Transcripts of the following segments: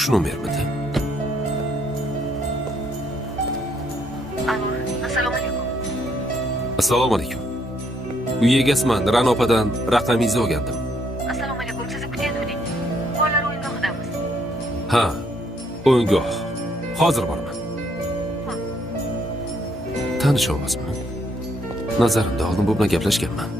shu nomermidi? Alo, assalomu alaykum. Assalomu alaykum. Uy egasiman, Ra'no opadan raqamingizni olgandim. Assalomu alaykum, sizni kutayotgandik. Bolalar o'yingohidamiz. Ha, o'yingoh. Hozir boraman. Tanish ovozmi? Nazarimda oldin bu bilan gaplashganman.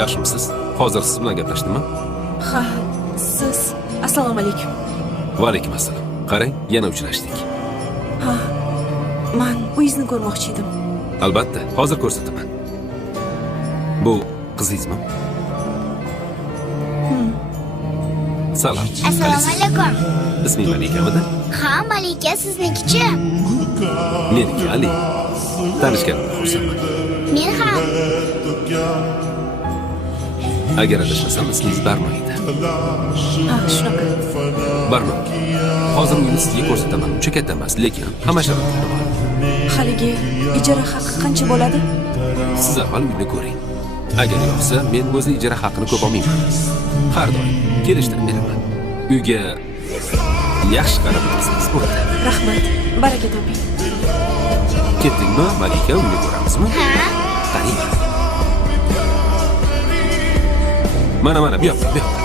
Yaxshimisiz? Hozir siz bilan gaplashdimmi? Ha, siz. Assalomu alaykum. Va alaykum assalom. Qarang, yana uchrashdik. Ha, men uyingizni ko'rmoqchi edim. Albatta, hozir ko'rsataman. Bu qizingizmi? Salom. Assalomu alaykum. Isming Malikamidi? Ha, Malika siznikichi? Meniki Ali. Tanishganimga xursandman. Men ham. Agar adashmasam ismingiz Barno edi. Ha, shunaqa. Barno. Hozir uyni sizga ko'rsataman. Uncha katta emas, lekin hamma sharoitlari bor. Haligi ijara haqi qancha bo'ladi? Siz avval uyni ko'ring. Agar yoqsa, men o'zi ijara haqini ko'p olmayman. Har doim kelishtirib beraman. Uyga yaxshi qarab tursangiz bo'ladi. Rahmat. Baraka toping. Ketdingmi, Malika? Uyni ko'ramizmi? Ha? Qarang. Mana, bu yoqda, bu yoqda.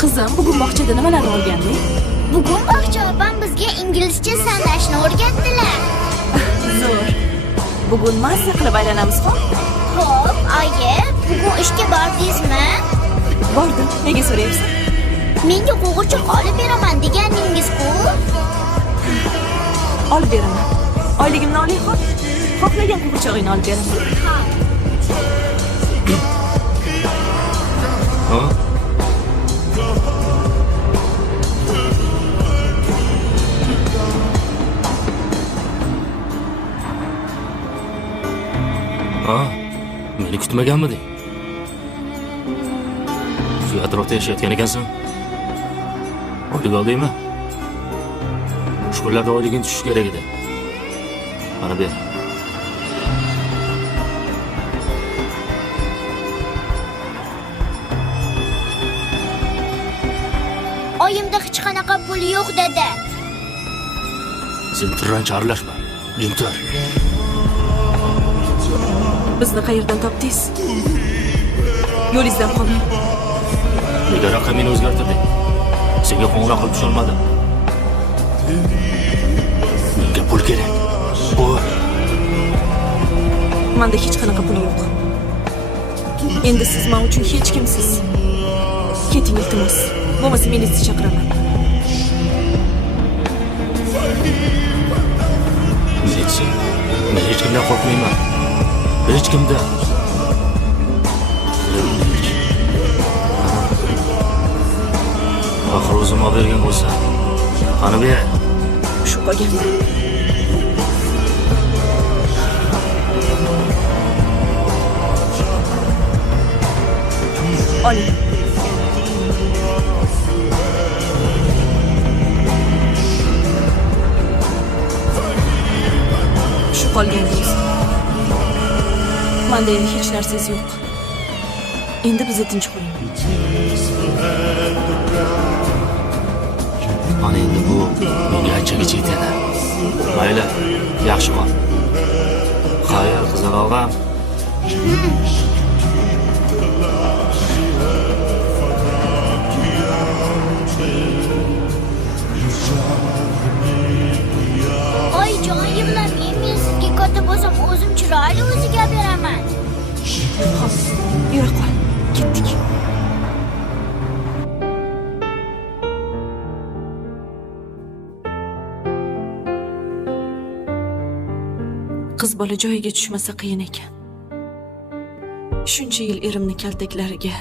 Qizim, bugun bog'chada nimalarni o'rganding? Bugun bog'cha opam bizga inglizcha sanashni o'rgatdilar. Zo'r. Bugun mazza qilib aylanamiz-ku? Xo'p, oyi, bugun ishga bordingizmi? Bordim. Nega so'rayapsan? Menga qo'g'irchoq olib beraman deganingiz-ku. Olib beraman. Oyligimni oling, xo'p. Xohlagan qo'g'irchog'ingni olib beraman. Ha? Ha, meni kutmaganmiding? Shu atrofda yashayotgan ekansan. Oylik oldingmi? Shu kunlarda oyliging tushishi kerak edi. Mana ber. Oyimda hech qanaqa pul yo'q dedi. Sen tirrancha aralashma. Jim tur. Bizni qayerdan topdingiz? Yo'lingizdan qolmang. Nega raqamini o'zgartirding? Senga qo'ng'iroq qilib tusholmadim. Menga pul kerak. Pul. Menda hech qanaqa pul yo'q. Endi siz men uchun hech kimsiz. Keting iltimos. Bo'lmasa militsiya chaqiraman. Militsiya? Men hech kimdan qo'rqmayman. Hech kimdan. Axir o'zim olib bergan bo'lsa. Qani ber. Shu qolganda. Oling. Shu qolganingiz. Menda endi hech narsangiz yo'q. Endi bizni tinch qo'ying. Mana endi bu menga anchagacha yetadi. Mayli, yaxshi qol. Xayr, qizalog'im. Oyijon, yig'lamang, men sizga katta bo'lsam o'zim chiroyli o'ziga beraman. Xo'p, yura qol. Ketdik. Qiz bola joyiga tushmasa qiyin ekan. Shuncha yil erimni kaltaklariga